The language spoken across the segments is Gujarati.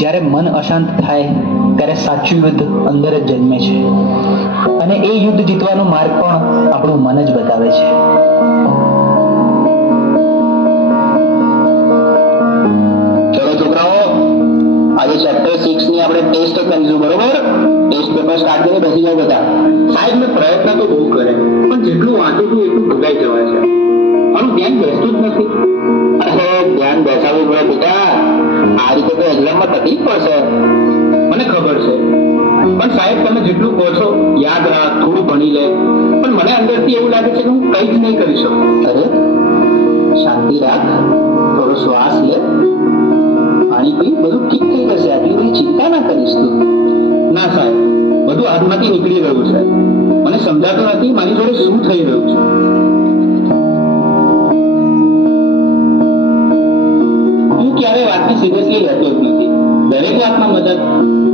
જ્યારે મન અશાંત થાય ત્યારે સાચું યુદ્ધ અંદર જ જન્મે છે, અને એ યુદ્ધ જીતવાનો માર્ગ પણ આપણું મન જ બતાવે છે. ચલો છોકરાઓ, આજે ચેપ્ટર 6 ની આપણે ટેસ્ટ કરીશું, બરોબર? ટેસ્ટ પેપર સ્ટાર્ટ કરીને બેસી જાઓ બધા. સાહેબ મેં પ્રયત્ન તો બહુ કરે, પણ જેટલું વાંચું છું એટલું ભૂલાઈ જવાય છે. મારું ધ્યાન બેસતું જ નથી. અરે ધ્યાન બેસાડવું પડે બેટા, આ રીતે તો એક્ઝામમાં તકલીફ પડશે, મને ખબર છે. પણ સાહેબ તમે જેટલું કહો છો યાદ રાખ, થોડું ભણી લે, પણ મને અંદરથી એવું લાગે છે કે હું કંઈ જ નહીં કરી શકું. અરે શાંતિ રાખ, થોડો શ્વાસ લે, પાણી પી, બધું ઠીક થઈ જશે. આટલી બધી ચિંતા ના કરીશ તું. ના સાહેબ, બધું હાથમાંથી નીકળી રહ્યું છે. મને સમજાતું નથી મારી જોડે શું થઈ રહ્યું છે. તું ક્યારે વાતને સિરિયસલી લેતો જ નથી, દરેક વાતમાં મજાક.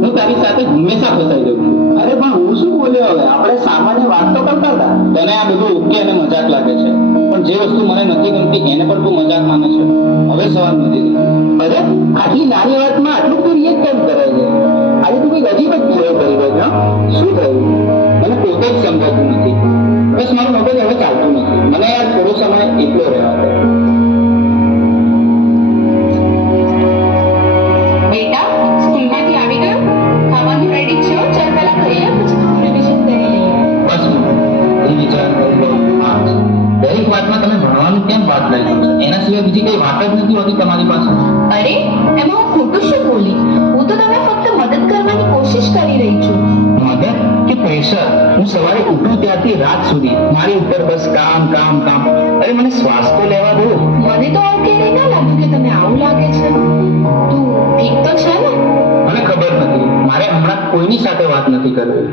હું તારી સાથે હંમેશા ફસાઈ જાઉં છું. અરે પણ હું શું બોલ્યો હવે? આપણે સામાન્ય વાત તો કરતા હતા. તને આ બધું ઓકે અને મજાક લાગે છે, પણ જે વસ્તુ મને નથી ગમતી એને પણ તું મજાક માને છે. હવે સવાલ નથી થતો. અરે આટલી નાની વાતમાં આટલું તું રિએક્ટ કેમ કરે છે? આજે તું કઈ અજીબ જ બિહેવ કરી રહ્યો છે. શું થયું? મને પોતે જ સમજાતું નથી. બસ મારું મગજ હવે ચાલતું નથી. મને યાર થોડો સમય એકલો રહેવા દે. બેટા, સ્કૂલમાંથી આવી ગયો? ખાવાનું રેડી છે? ચાલ પહેલા ખાઈ લે, પછી થોડું રિવિઝન કરી લઈએ. બસ એ વિચાર કરી દરેક વાતમાં તમે ભણવાનું કેમ વાત લઈ લો છો? એના સિવાય બીજી કઈ વાત જ નથી હોતી તમારી પાસે. અરે એમાં હું ખોટું શું બોલી? હું તો તમને ફક્ત મદદ કરવાની કોશિશ કરી રહી છું. મદદ કે પ્રેશર? હું સવારે ઉઠું ત્યારથી રાત સુધી મારી ઉપર બસ કામ કામ કામ. અરે મને શ્વાસ તો લેવા દો. મને તો આવું ક્યારેય ના લાગ્યું કે તમે આવું લાગે છે. તું ઠીક તો છે ને? મને ખબર નથી, મારે હમણાં કોઈની સાથે વાત નથી કરવી.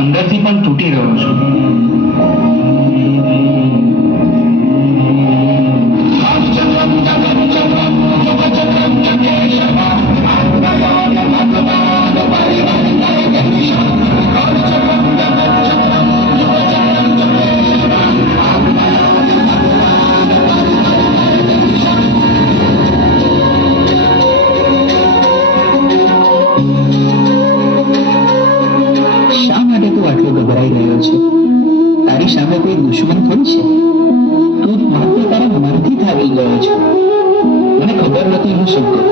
અંદરથી પણ તૂટી રહ્યો છું. તારી સામે કોઈ દુશ્મન થોડી છે. તું માત્ર તારા મનથી થાકી ગયો છે. મને ખબર નથી હું શું કરું.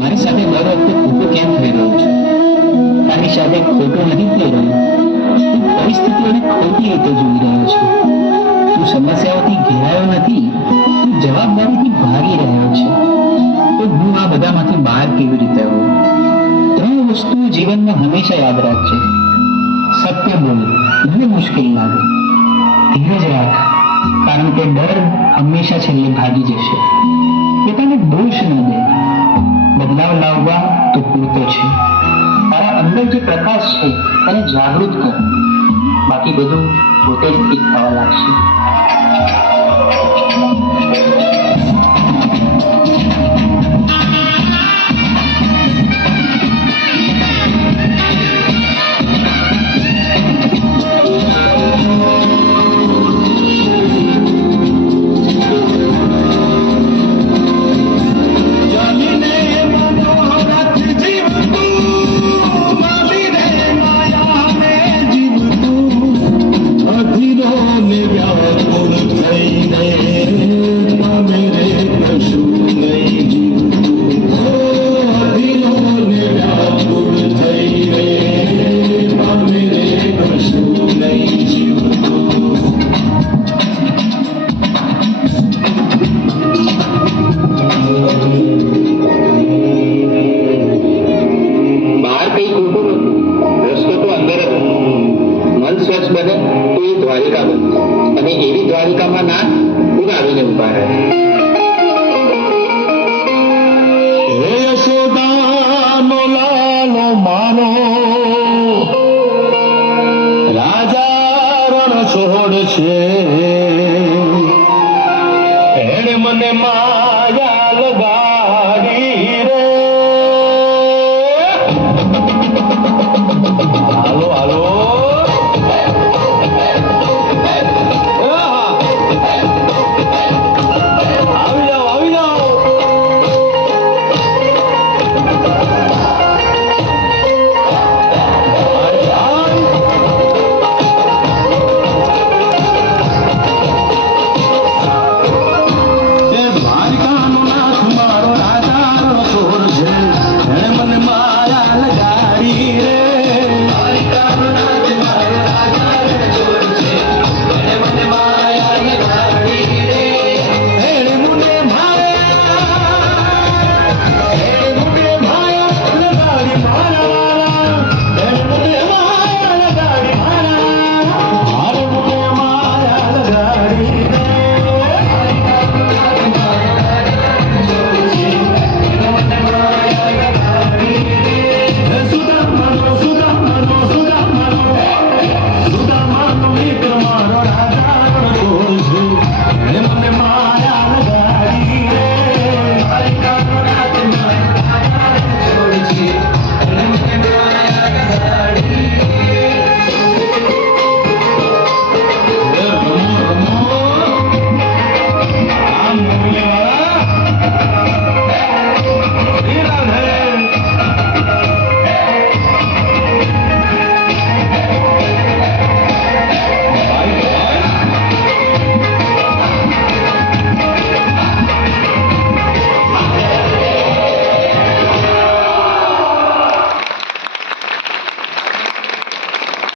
મારી સાથે દર વખતે ખોટું કેમ થઈ રહ્યું છે? તારી સાથે ખોટું નથી થઈ રહ્યું. તું પરિસ્થિતિઓને ખોટી રીતે જોઈ રહ્યો છે. તું સમસ્યાઓથી ઘેરાયો નથી, તું જવાબદારીથી ભાગી રહ્યો છે. તો હું આ બધામાંથી બહાર કેવી રીતે આવું? 3 વસ્તુઓ જીવનમાં હંમેશા યાદ રાખજે. સત્ય બોલ, ભલે મુશ્કેલ લાગે. ધીરજ રાખ, કારણ કે ડર હંમેશા છેલ્લે ભાગી જશે. પોતાને દોષ ન દે. બદલાવ લાવવા તો પૂરતો છે. તારા અંદર જે પ્રકાશ છે તેને જાગૃત કર. બાકી બધું પોતે જ ઠીક થવા લાગશે. છોડ છે એને મને માયા લગા